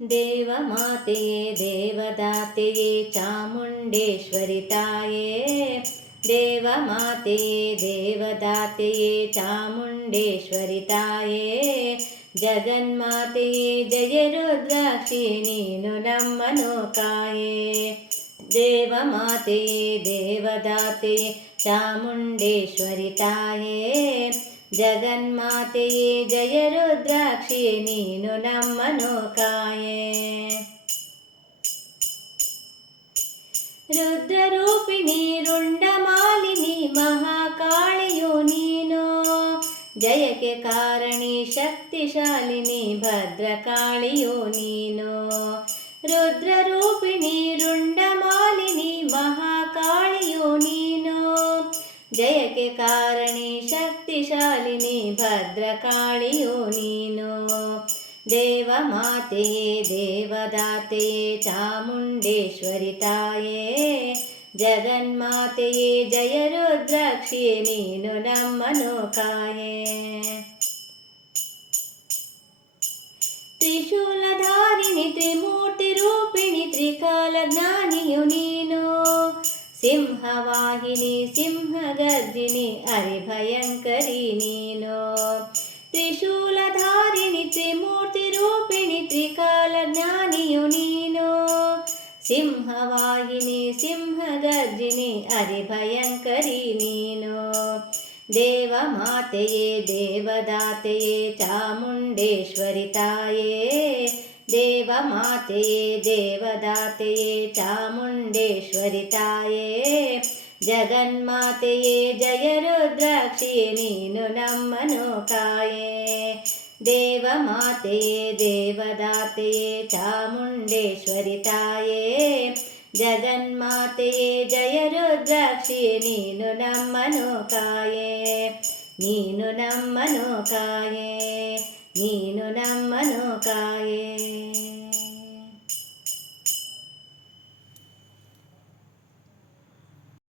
ದೇವಮಾತೆಯೇ ದೇವದಾತೆಯೇ ಚಾಮುಂಡೇಶ್ವರಿ ತಾಯೇ, ದೇವಮಾತೆಯೇ ದೇವದಾತೆಯೇ ಚಾಮುಂಡೇಶ್ವರಿ ತಾಯೇ, ಜಗನ್ಮಾತೆಯೇ ಜಯ ರುದ್ರಾಕ್ಷಿ ನೀನು ನಮ್ಮನು ಕಾಯೇ. ದೇವಮಾತೆಯೇ ದೇವದಾತೆಯೇ ಚಾಮುಂಡೇಶ್ವರಿ ತಾಯೇ, ಜಗನ್ಮಾತೆಯೇ ಜಯ ರುದ್ರಾಕ್ಷಿ ನೀನು ನಮ್ಮನು ಕಾಯೇ. ರುದ್ರರೂಪಿಣಿ ರುಂಡಮಾಲಿನಿ ಮಹಾಕಾಳಿಯು ನೀನು, ಜಯಕ್ಕೆ ಕಾರಣಿ ಶಕ್ತಿಶಾಲಿನಿ ಭದ್ರಕಾಳಿಯು ನೀನು. ರುದ್ರರೂಪಿಣಿ ರುಂಡಮಾಲಿನಿ ಮಹಾಕಾಳಿಯು ನೀನು, ಜಯಕ್ಕೆ ಕಾರಣಿ ಶಕ್ತಿಶಾಲಿನಿ ಭದ್ರಕಾಳಿಯು ನೀನು. ದೇವಮಾತೆಯೇ ದೇವದಾತೆಯೇ ಚಾಮುಂಡೇಶ್ವರಿ ತಾಯೇ, ಜಗನ್ಮಾತೆಯೇ ಜಯ ರುದ್ರಾಕ್ಷಿ ನೀನು ನಮ್ಮನು ಕಾಯೇ. ತ್ರಿಶೂಲಧಾರಿಣಿ ತ್ರಿಮೂರ್ತಿ ರೂಪಿಣಿ ತ್ರಿಕಾಲ ಜ್ಞಾನಿಯು ನೀನು, ಸಿಂಹವಾಹಿನಿ ಸಿಂಹಗರ್ಜಿನಿ ಹರಿಭಯಂಕರಿ ನೀನು. ತ್ರಿಶೂಲಧಾರಿಣಿ ತ್ರಿಮೂರ್ತಿ ರೂಪಿಣಿ ತ್ರಿಕಾಲ ಜ್ಞಾನಿಯು ನೀನು, ಸಿಂಹವಾಹಿನಿ ಸಿಂಹಗರ್ಜಿನಿ ಹರಿಭಯಂಕರಿ ನೀನು. ದೇವಮಾತೆಯೇ ದೇವದಾತೆಯೇ ಚಾಮುಂಡೇಶ್ವರಿ ತಾಯೇ, ದೇವಮಾತೆಯೇ ದೇವದಾತೆಯೇ ಚಾಮುಂಡೇಶ್ವರಿ ತಾಯೇ, ಜಗನ್ಮಾತೆಯೇ ಜಯ ರುದ್ರಾಕ್ಷಿ ನೀನು ನಮ್ಮನು ಕಾಯೇ. ದೇವಮಾತೆಯೇ ದೇವದಾತೆಯೇ ಚಾಮುಂಡೇಶ್ವರಿ ತಾಯೇ, ಜಗನ್ಮಾತೆಯೇ ಜಯ ರುದ್ರಾಕ್ಷಿ ನೀನು ನಮ್ಮನು ಕಾಯೇ. ನೀನು ನಮ್ಮನು ಕಾಯೇ, ನೀನು ನಮ್ಮನು ಕಾಯೇ.